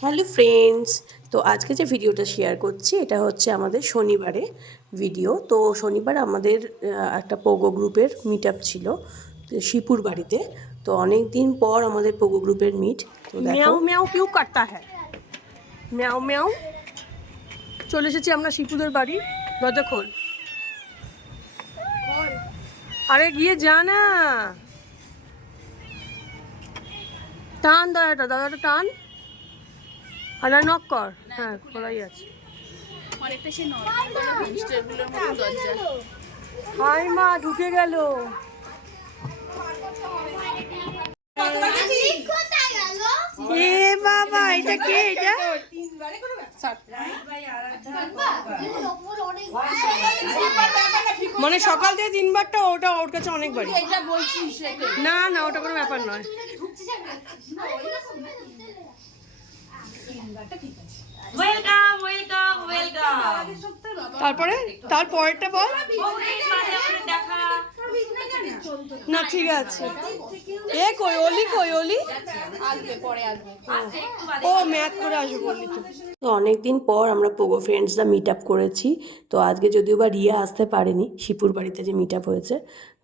Hello friends, তো আজকে যে ভিডিওটা শেয়ার করছি এটা হচ্ছে আমাদের শনিবারে ভিডিও। তো শনিবার আমাদের একটা পোগো গ্রুপের মিট আপ ছিল শিপুর বাড়িতে। তো অনেক দিন পর আমাদের পোগো গ্রুপের মিট। তো म्याऊ म्याऊ क्यों करता है? म्याऊ म्याऊ। চলে এসেছি আমরা শিপুদের বাড়ি। দরজা খোল। আরে গিয়ে যা না, টান দাদাটা টান, আর নক কর। হ্যাঁ, খোলাই আছে। অনেকটা সে নরমাল মিস্টারগুলোর মতো দরজা। হাই মা, ঢুকে গেল। এ বাবা, এটা কে? এটা মানে সকাল থেকে তিনবারটা, ওটা ওর কাছে অনেকবারই। না না, ওটা কোনো ব্যাপার নয়। Welcome welcome welcome. তারপরে তারপরেরটা বল দেখা না। ঠিক আছে। এ কই অলি? কই অলি? আসবে, পরে আসবে। ও ম্যাথ করে আসবে বললি তো। তো অনেক দিন পর আমরা পোগো ফ্রেন্ডসরা মিট আপ করেছি। তো আজকে যদিও বা রিয়া আসতে পারেনি, শিপুর বাড়িতে যে মিট আপ হয়েছে।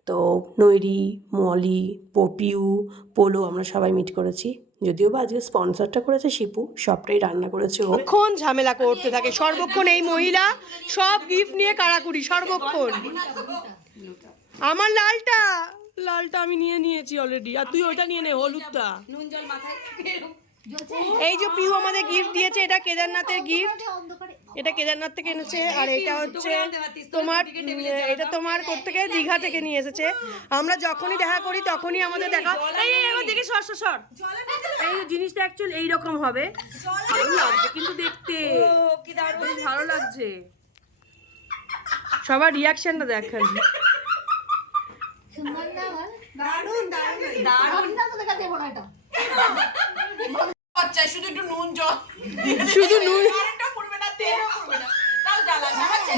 তো নৈরি, মলি, পপিউ, পোলো আমরা সবাই মিট করেছি। যদিও বা আজকে স্পন্সরটা করেছে শিপু, সবটাই রান্না করেছে ও। সর্বক্ষণ ঝামেলা করতে থাকে, সর্বক্ষণ এই মহিলা সব গিফট নিয়ে কাড়াকুড়ি সর্বক্ষণ। আমার লালটা লালটা আমি নিয়ে নিয়েছি অলরেডি, আর তুই ওটা নিয়ে নে, হলুদটা। নুন জল মাথায়। এই যে পিউ আমাদের গিফট দিয়েছে, এটা কেদারনাথের গিফট। এটা কেদারনাথ থেকে এনেছে। আর এটা হচ্ছে তোমার, এটা তোমার কোত্থেকে, দীঘা থেকে নিয়ে এসেছে। আমরা যখনই দেখা করি তখনই আমাদের দেখা, এই আমার দিকে সর সর সর। এই জিনিসটা অ্যাকচুয়ালি এইরকম হবে, ভালো লাগছে কিন্তু দেখতে, বেশ ভালো লাগছে। সবার রিয়াকশনটা দেখান। শুধু একটু নুন জল, শুধু নুন পড়বে না, তেল পড়বে না, তাও জ্বালা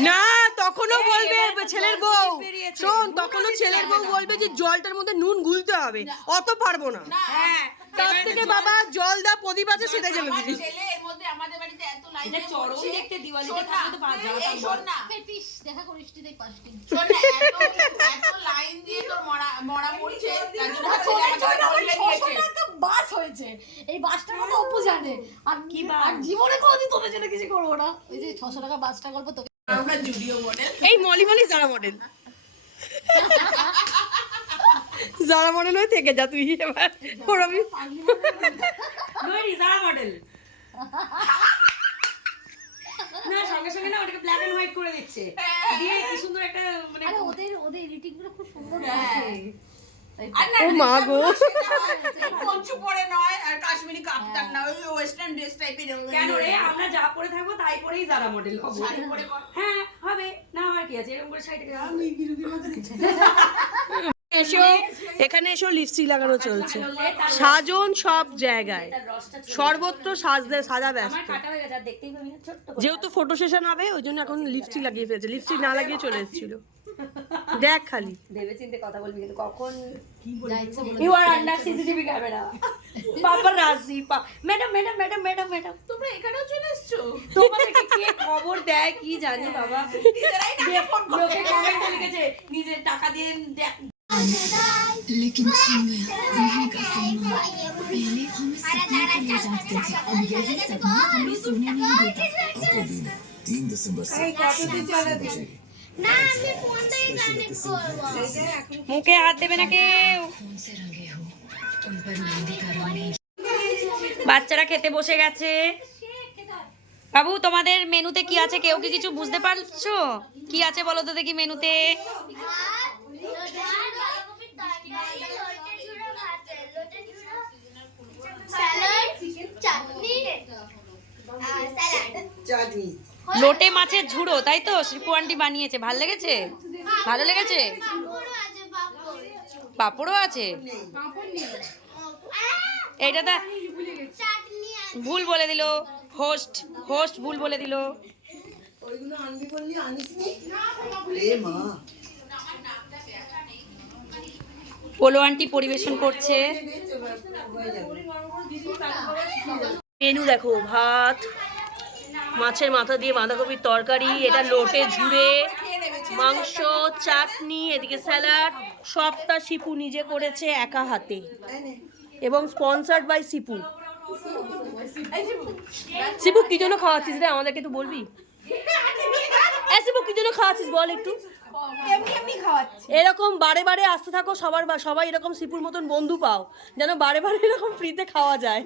না। তখনও বলবে ছেলের বউ, শোন, তখনও ছেলের বউ বলবে যে জলটার মধ্যে নুন গুলতে হবে, অত পারবো না। হ্যাঁ, তার থেকে বাবা জল দা, প্রদীপ আছে, সেটা জ্বেলে দিবি। ছেলে এর মধ্যে আমাদের বাড়িতে এত লাইট চড়ো দেখতে, দিওয়ালিতে থাকলে তো পাঁচ যাওয়াটা শোন না, পেটিস দেখা করিস তুই, দেখ পাস কিনা, শোন না, এত লাইন দিয়ে তোর মরা পড়ছে, তার জন্য ছেলে আমাদের বলে দিয়েছে একটা বাস হয়েছে, এই বাসটার মধ্যে অপু জানে, আর কি আর জীবনে কোনোদিন তোদের জন্য কিছু করব না। ওই যে 600 টাকা বাসটা গল্প তোকে আমরা জুডিও মডেল, এই মলি মলি যারা মডেল, যারা মডেল হয়ে থেকে যা তুই এবার। ওর আমি নইরি যারা মডেল না, সঙ্গে সঙ্গে না ওটাকে ব্ল্যাক এন্ড হোয়াইট করে দিচ্ছে, দিয়ে কি সুন্দর একটা মানে, আরে ওদের এডিটিং গুলো খুব সুন্দর লাগে। ও মা গো, পঞ্চু পরে নয় আর কাশ্মীরি কাপ্তান না, ওই ওয়েস্টার্ন ড্রেস টাইপের। কেন রে, আমরা যা পরে থাকবো তাই পরেই যারা মডেল হবো। শাড়ি পরে হ্যাঁ হবে না, আমার কি আছে, এরকম করে শাড়িটাকে আমি গিরুগির মতো দিচ্ছি। এসো এখানে, এসো, লিপস্টিক লাগানো চলছে, সাজন সব জায়গায়, সর্বত্র সাজা ব্যস্ত। যেহেতু ফটো সেশন হবে ওই জন্য এখন লিপস্টিক লাগিয়ে ফেলেছে, লিপস্টিক না লাগিয়ে চলে এসেছিল। দেখ খালি ভেবে চিন্তে কথা বলবি, কিন্তু কখন you are under CCTV camera. বাবার রাজি madam madam madam madam madam, তোমরা এখানেও চলে এসছো, তোমাদেরকে কে খবর দেয় কি জানি বাবা, লোকে কমেন্টে লিখেছে নিজে টাকা দিয়ে। लेकिन समय उन्हीं का सम्मान, पहले हम सपने के लिए जागते थे, अब यही सपना हमें सोने नहीं देता। आपको दिन 3 दिसंबर से ना मैं फोन पे कनेक्ट करवा, মুখে হাত দেবে না কেউ। कौन से रंगे हो उन पर मेहंदी का रंग नहीं। বাচ্চারা খেতে বসে গেছে। বাবু, তোমাদের মেনুতে কি আছে, কেউ কি কিছু বুঝতে পারছো? কি আছে বলো তো দেখি মেনুতে। লোটে মাছের ঝুড়ো, তাই তো শিপু আন্টি বানিয়েছে, ভালো লেগেছে? ভালো লেগেছে? পাঁপড়ও আছে। এইটা তো ভুল বলে দিল, হোস্ট হোস্ট ভুল বলে দিল। পোলো আন্টি পরিবেশন করছে। মেনু দেখো, ভাত, মাছের মাথা দিয়ে বাঁধাকপির তরকারি, এটা লোটে ঝুড়ে, মাংস, চাটনি, এদিকে স্যালাড, সবটা শিপু নিজে করেছে একা হাতে এবং স্পন্সার্ড বাই শিপু। শিপু কি জন্য খাওয়াচ্ছিস রে, আমাদেরকে একটু বলবি? শিপু কি জন্য খাওয়াচ্ছিস বল একটু। এরকম বারে বারে আসতে থাকো, সবাই এরকম শিপুর মতন বন্ধু পাও, যেন বারে বারে এরকম ফ্রিতে খাওয়া যায়।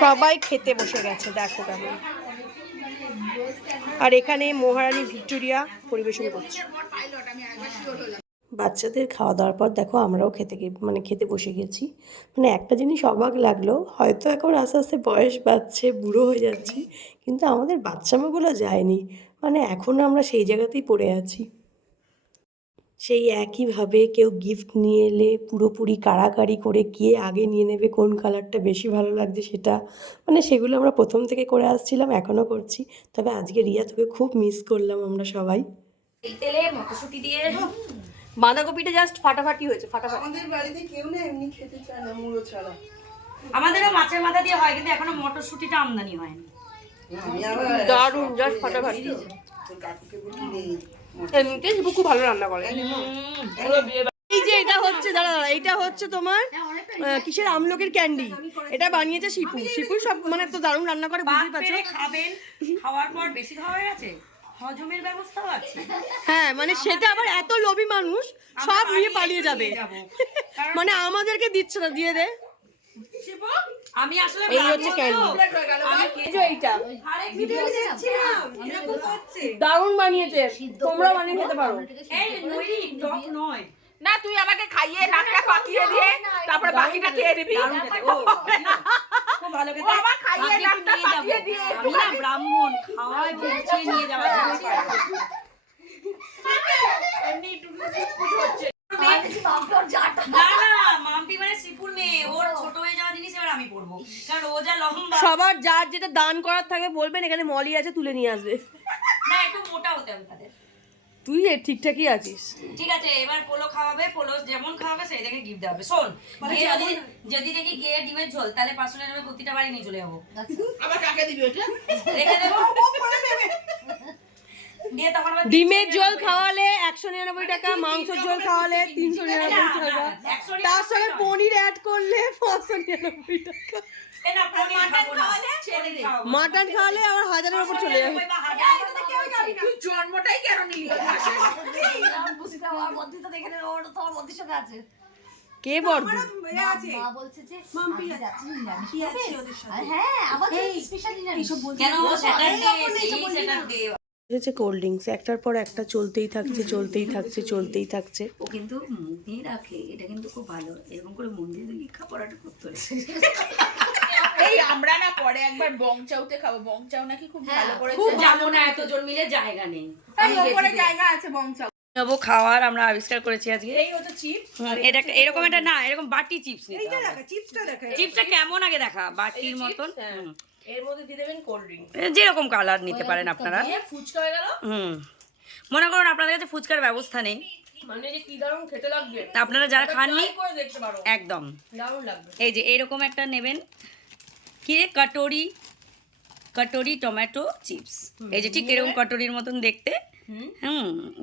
সবাই খেতে বসে গেছে, দেখো কেমন। আর এখানে মহারানী ভিক্টোরিয়া পরিবেশন করছে। বাচ্চাদের খাওয়া দাওয়ার পর দেখো আমরাও খেতে বসে গেছি। মানে একটা জিনিস অবাক লাগলো, হয়তো এখন আস্তে আস্তে বয়স বাড়ছে, বুড়ো হয়ে যাচ্ছি, কিন্তু আমাদের বাচ্চামোগুলো যায়নি। মানে এখনও আমরা সেই জায়গাতেই পড়ে আছি। সেই একইভাবে কেউ গিফট নিয়ে এলে পুরোপুরি কাড়াকাড়ি করে গিয়ে আগে নিয়ে নেবে কোন কালারটা বেশি ভালো লাগছে সেটা। মানে সেগুলো আমরা প্রথম থেকে করে আসছিলাম, এখনও করছি। তবে আজকে রিয়া তোকে খুব মিস করলাম আমরা সবাই। তেলে মটরশুঁটি দিয়ে বাঁধাকপিটা জাস্ট ফাটাফাটি হয়েছে, ফাটাফাটি। আমাদের বাড়িতে কেউ না এমনি খেতে চায় না মুড়ো ছাড়া। আমাদেরও মাছের মাথা দিয়ে হয়, কিন্তু এখনো মটরশুঁটিটা আমদানি হয়নি। আমি আবার দারুণ, জাস্ট ফাটাফাটি। তোর কাকুকে বলি রে এমনিতে শিবু খুব ভালো রান্না করে। এই যে এটা হচ্ছে, দাঁড়া, এটা হচ্ছে তোমার কিসের আমলকির ক্যান্ডি। এটা বানিয়েছে শিপু। শিপু সব মানে তো দারুণ রান্না করে, বুঝতেই পারছো। খাবেন, খাওয়ার পর বেশি খাওয়া হয়ে গেছে, হজমের ব্যবস্থাও আছে। হ্যাঁ, মানে সেটা আবার এত লোভী মানুষ সব নিয়ে পালিয়ে যাবে, মানে আমাদেরকে দিচ্ছে না, দিয়ে দে। আমি আসলে এই হচ্ছে ক্যান্ডি। এইটা দারুণ বানিয়েছে, তোমরা বানিয়ে খেতে পারো। এই নইরি টক নয় না, তুই আমাকে খাইয়ে নাকটা পাকিয়ে দিয়ে তারপরে বাকিটা খেয়ে দিবি। খুব ভালো খেতে। আবার খাইয়ে নাকটা পাকিয়ে দিয়ে আমি না ব্রাহ্মণ, খাওয়ায় গুছিয়ে নিয়ে যাওয়া যায়। না না, মাম্পি মানে শিপুর মেয়ে, ওর ছোট হয়ে যাওয়া জিনিস এবার আমি পরবো, কারণ ও যা লম্বা। সবার যার যেটা দান করার থাকে বলবেন, এখানে মলি আছে, তুলে নিয়ে আসবে। না, একটু মোটা হতে হবে তাদের। তুই ঠিকঠাকই আছিস। ঠিক আছে, এবার পোলো খাওয়াবে, পোলো যেমন খাওয়াবে সেই দেখে গিফট দেওয়া হবে। শোন, যদি দেখি গিয়ে ডিমের ঝোল, তাহলে 599 প্রতিটা বাড়ি নিয়ে চলে যাবো। আবার কাকে দিবি ওটা? রেখে দেবো। দিয়ে তখন আবার ডিমের ঝোল খাওয়ালে 199 টাকা, মাংসের ঝোল খাওয়ালে 399 টাকা, তার সঙ্গে পনির অ্যাড করলে 599 টাকা। মাটন খাওয়ালে আবার 1000-এর উপর চলে যাবে। তুই জন্মটাই কেন নিলি? কে বর্দি? কেন কোল্ড ড্রিঙ্কস একটার পর একটা চলতেই থাকছে। ও কিন্তু মুখ দিয়ে রাখে, এটা কিন্তু খুব ভালো। এরকম করে মন দিয়ে লেখাপড়াটা করতে হবে। এই আমরা না পরে একবার বংচাউতে খাবো, বংচাউ নাকি খুব ভালো করেছে। খুব যাবো না, এতজন মিলে জায়গা নেই। তাই উপরে জায়গা আছে বংচাউ। যাবো খাওয়ার আমরা আবিষ্কার করেছি আজকে। এই হচ্ছে চিপস। এটা এরকম একটা না, এরকম বাটি চিপস নিতে হবে। চিপসটা দেখা চিপসটা কেমন আগে দেখা, বাটির মতন। এর মধ্যে দিয়ে দেবেন কোল্ড ড্রিঙ্ক, যেরকম কালার নিতে পারেন আপনারা। ফুচকা হয়ে গেল। মনে করুন আপনাদের কাছে ফুচকার ব্যবস্থা নেই, মানে যে কি দারুণ খেতে লাগবে, আপনারা যারা খাননি করে দেখতে পারো, একদম দারুণ লাগবে। এই যে এরকম একটা নেবেন, কি রে, কাটোরি টমেটো চিপস। এই যে ঠিক এরকম কাটোরির মতন দেখতে,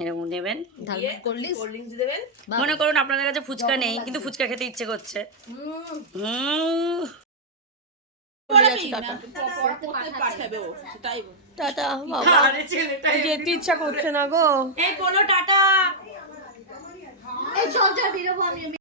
এরকম নেবেন। কোল্ড ড্রিঙ্কস দেবেন। মনে করুন আপনাদের কাছে ফুচকা নেই, কিন্তু ফুচকা খেতে ইচ্ছে করছে। টাটা বাবা, যেতে ইচ্ছা করছে না গো। এই বলো টাটা।